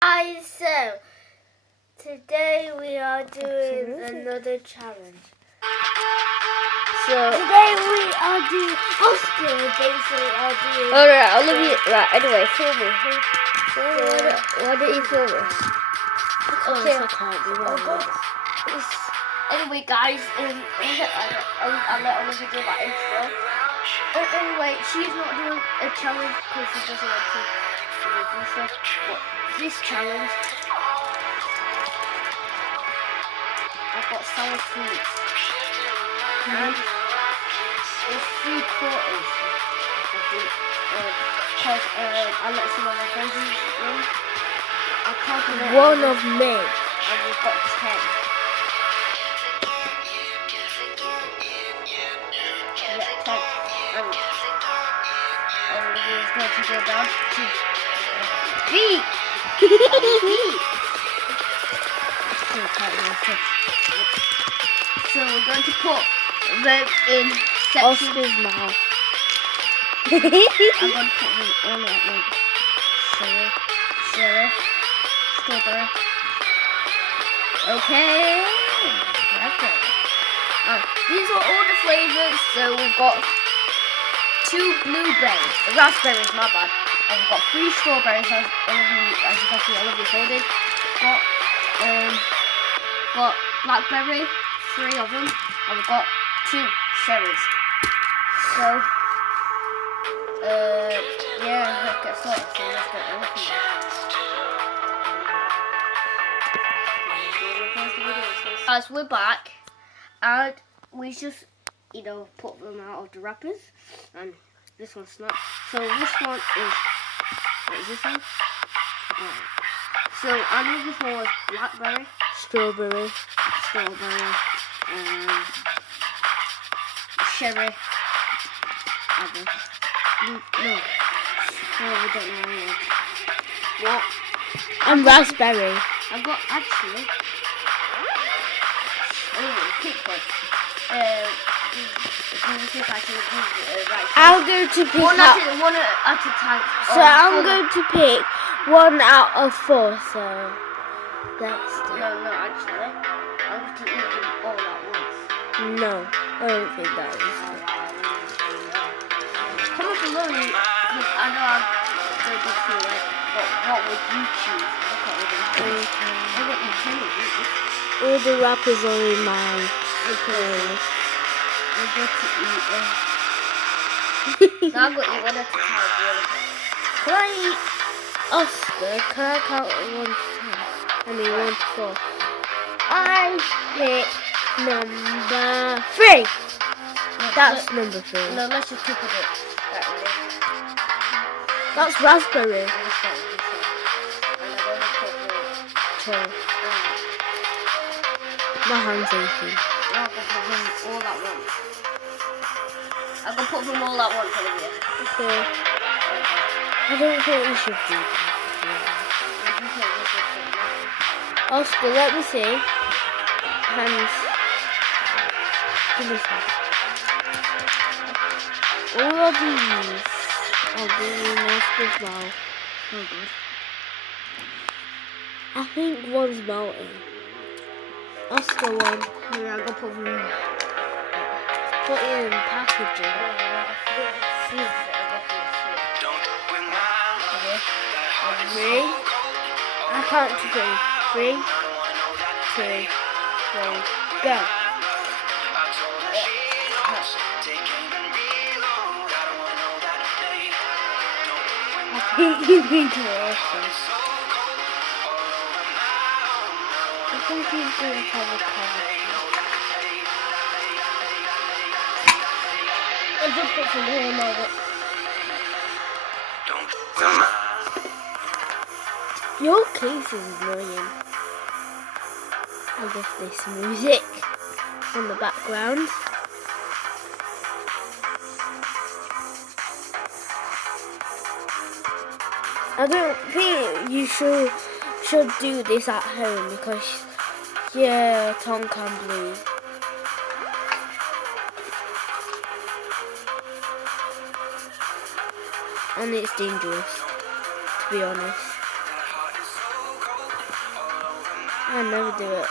Hi, so today we are doing another challenge. So today we are doing Oscar. Basically, are doing. Alright, I'll leave you. Right, anyway, film me. Why don't you film us? Okay. I can't be wrong. Anyway, guys, I'll let Olivia do that intro. Anyway, she's not doing a challenge because she doesn't want to do stuff. But this challenge, I've got sour fruits. And it's 3/4. Because I let some of my friends in. I calculated. One of me. And we've got 10. Yeah, 10. And we're going to go down to B. So we're going to put them in sections. Oscar's mouth. I'm going to put them all at like cherry, strawberry. Okay. These are all the flavors. So we've got 2 blueberries, raspberries, my bad. And we've got 3 strawberries, as you can see, I love this holding. Got blackberry, 3 of them, and we've got 2 cherries. So, yeah, let's get started. So let's get open. Guys, we're back, and we just, put them out of the wrappers, and this one's not. So this one is, what is this one? So I know this one was blackberry, Strawberry. Cherry. No, we don't know. What? And raspberry. I got actually. Pick one. Can you see if I can do right? I'm going to pick One out. at a time. So I'm going to pick 1 out of 4. So let's do. No, actually, I'm going to eat them all at once. No, I don't think that is it. Comment below, because I know I'm going to be too late. But what would you choose? I got you two. All the wrappers are in my playlist. We're going to eat them. So I'm going to eat one at a time. Can I eat Oscar? Can I count 1 to 10? I mean 1 to 4. I pick number 3. That's number 3. No, let's just keep it up. That's raspberry. Right, My hand's aching. I'm going to put them all at once. I'm going to put them all at once, Olivia. Okay. I don't think we should do that. Oscar, let me see. Hands. Give me some. All of these are being Oscar's mouth. Oh, good. I think one's melting. Oscar one. Yeah, I'm going to put them in. Put it in packaging. Okay. 3. I count to 3. 3, 2, 1, go. I think you need to Oscar. I think he's going to have a cover. I just put some more of it. Your case is annoying. I love this music in the background. I don't think you should do this at home because your tongue can bleed. And it's dangerous, to be honest. I'll never do it.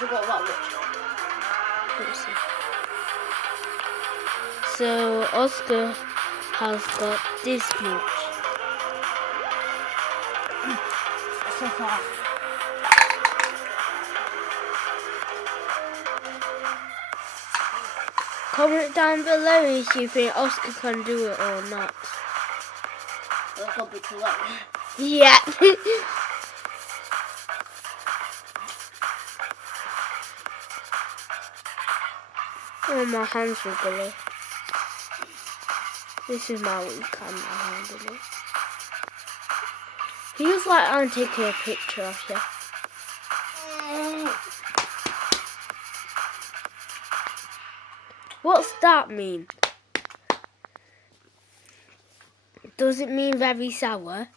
You got what? Let's see. So Oscar has got this much. So far. Comment down below if you think Oscar can do it or not. That's gonna be too late. Yeah. Oh, my hands are gully. This is my weak camera handle it. He was like, I'm taking a picture of you. What's that mean? Does it mean very sour?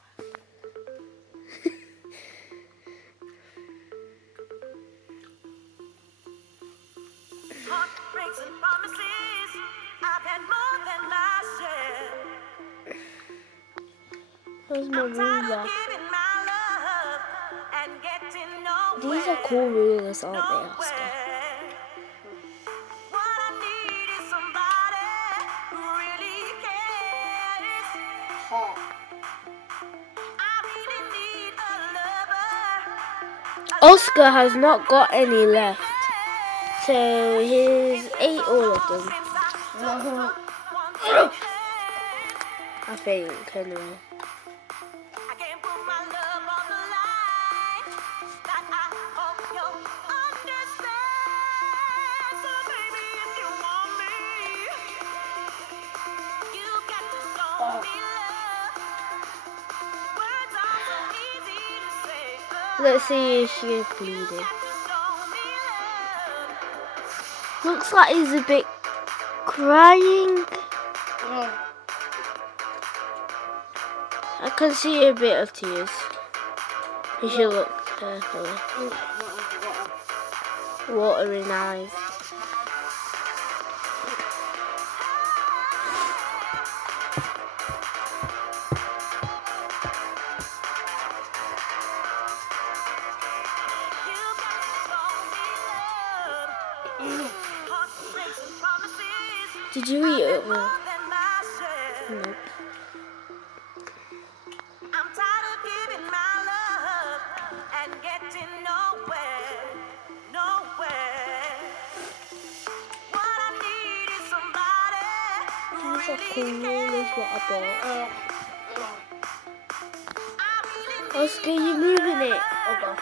Where's my ruler? These are cool rulers, aren't they, Oscar? Hot. Oscar has not got any left, so he's ate all of them. I think, anyway. Let's see if she's bleeding. Looks like he's a bit crying. I can see a bit of tears. You should look carefully. Water in eyes. Did you eat it all? Nope. These are cool is what I bought. Oscar, you're moving it. Okay.